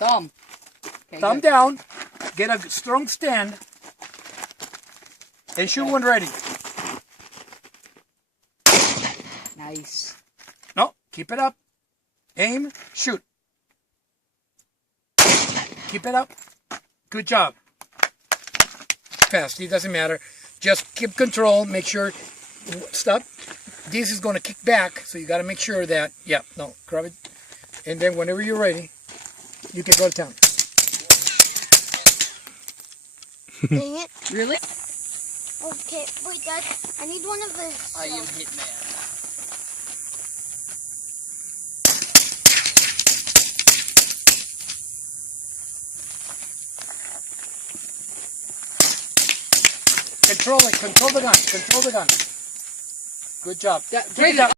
Thumb. Okay, Thumb good. down. Get a strong stand. And shoot when ready. Nice. No, keep it up. Aim, shoot. Keep it up. Good job. Fast, it doesn't matter. Just keep control. Make sure. Stop. This is going to kick back, so you got to make sure that. Yeah, no, grab it. And then whenever you're ready, you can go to town. Dang it. Really? Okay, wait, Dad. I need one of the. I am Hitman. Control it. Control the gun. Control the gun. Good job. Braven,